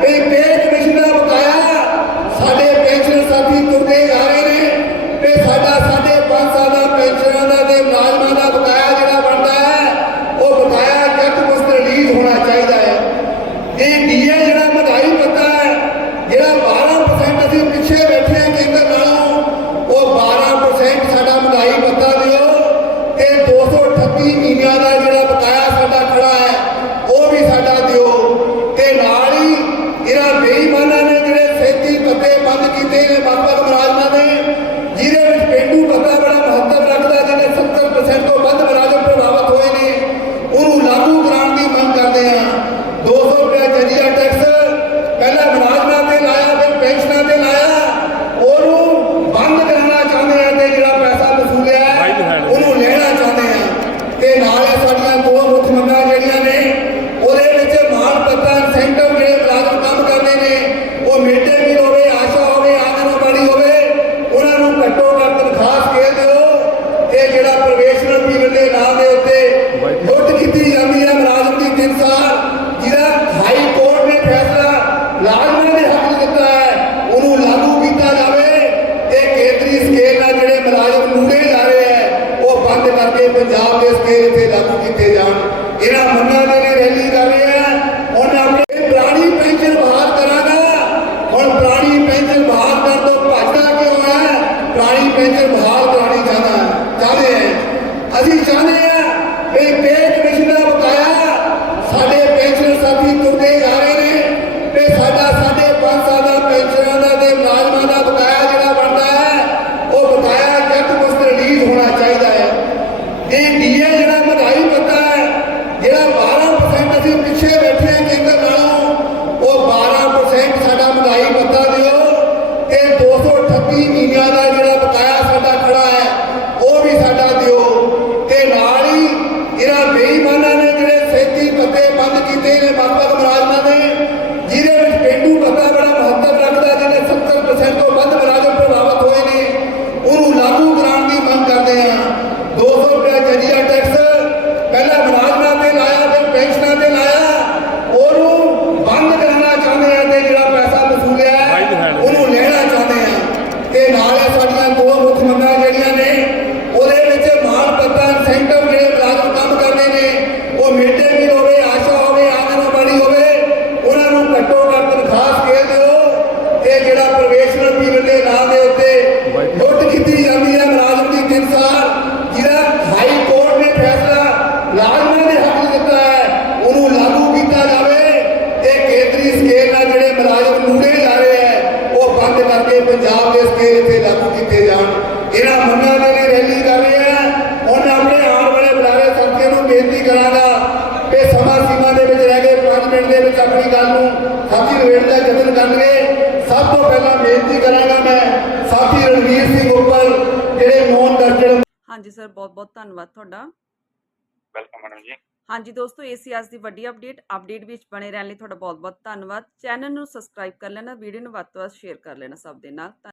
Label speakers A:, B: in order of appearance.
A: এই papá como alma DA ਜਿਹੜਾ ਮਹਾਰਾਈ ਪਤਾ ਹੈ ਜਿਹੜਾ 12% ਅਸੀਂ ਪਿੱਛੇ ਬੈਠੇ ਆ ਕੇਂਦਰ ਨਾਲੋਂ ਪਰਮੇਸ਼ਵਰ ਜੀ ਵੱਡੇ ਨਾਂ ਦੇ ਉੱਤੇ ਉੱਠ ਕੀਤੀ ਜਾਂਦੀ ਹੈ ਰਾਜਨੀਤੀ ਤਿੰਨ ਸਾਲ, ਜਿਹੜਾ ਹਾਈ ਕੋਰਟ ਨੇ ਫੈਸਲਾ ਲਾਜ਼ਮੀ ਦੇ ਹੱਕ ਦਿੱਤਾ ਹੈ, ਉਹਨੂੰ ਲਾਗੂ ਕੀਤਾ ਜਾਵੇ। ਤੇ ਕੇਂਦਰੀ ਸਕੇਲ ਨਾਲ ਜਿਹੜੇ ਮੁਲਾਜ਼ਮ ਲੂੜੇ ਜਾ ਰਹੇ ਹੈ, ਉਹ ਬੰਦ ਕਰਕੇ ਪੰਜਾਬ ਦੇ ਸਕੇਲ ਇੱਥੇ ਲਾਗੂ ਕੀਤੇ ਜਾਣ। ਇਹਨਾਂ ਮੰਗਾਂ ਦੇ ਲਈ ਰੈਲੀ ਕਰ ਰਹੇ ਆ ਉਹਨਾਂ ਆਪਣੇ ਆਉਣ ਵਾਲੇ ਬੁਲਾਰੇ ਸਾਥੀਆਂ ਨੂੰ ਬੇਨਤੀ ਕਰਾਂਗਾ ਕਿ ਸਮਾਂ ਸੀਮਾ ਦੇ ਵਿੱਚ ਰਹਿ ਕੇ 5 ਮਿੰਟ ਦੇ ਵਿੱਚ ਆਪਣੀ ਗੱਲ ਨੂੰ ਸਾਥੀ ਨਿਬੇੜਦਾ ਜਤਨ ਕਰਨਗੇ। ਸਭ ਤੋਂ ਪਹਿਲਾਂ ਬੇਨਤੀ ਕਰਾਂਗਾ ਮੈਂ ਸਾਥੀ ਰਣਵੀਰ ਸਿੰਘ ਉੱਪਰ ਜਿਹੜੇ ਮੋਹਨ ਦਰਜਨ
B: ਹਾਂਜੀ ਸਰ ਬਹੁਤ ਬਹੁਤ ਧੰਨਵਾਦ ਤੁਹਾਡਾ।
C: ਵੈਲਕਮ ਮੈਡਮ ਜੀ।
B: ਹਾਂਜੀ ਦੋਸਤੋ ਏਸੀਐਸ ਦੀ ਵੱਡੀ ਅਪਡੇਟ ਅਪਡੇਟ ਵਿੱਚ ਬਣੇ ਰਹਿਣ ਲਈ ਤੁਹਾਡਾ ਬਹੁਤ ਬਹੁਤ ਧੰਨਵਾਦ। ਚੈਨਲ ਨੂੰ ਸਬਸਕ੍ਰਾਈਬ ਕਰ ਲੈਣਾ ਵੀਡੀਓ ਨੂੰ ਵੱਧ ਤੋਂ ਵੱਧ ਸ਼ੇਅਰ ਕਰ ਲੈਣਾ ਸਭ ਦੇ ਨਾਲ।